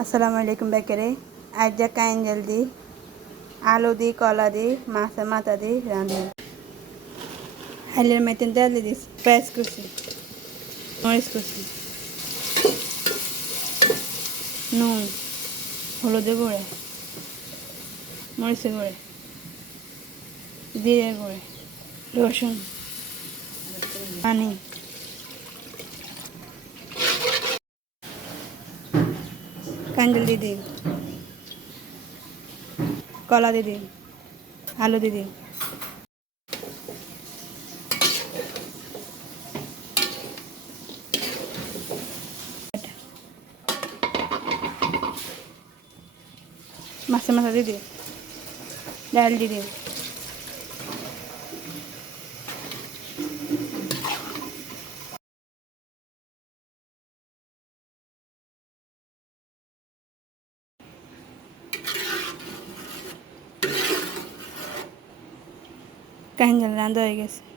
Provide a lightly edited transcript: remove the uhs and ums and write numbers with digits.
আসসালামু আলাইকুম বেকারে আজ যা কাইঞ্জল দি আলু দি কলা দি মাছের মাথা দি রাঁধি হাইলের মেতেন তেল দি দিস পেঁয়াজ কুচি মরিচ কুচি নুন হলুদের গুঁড়ে মরিচের গুঁড়ে জিরে গুঁড়ে রসুন পানি কাইঞ্জল দি দিই কলা দি দিই আলু দি দিই মাছের মাথা দি দিই ডাল দি দিই কাইঞ্জল রান্না হয়ে গেছে।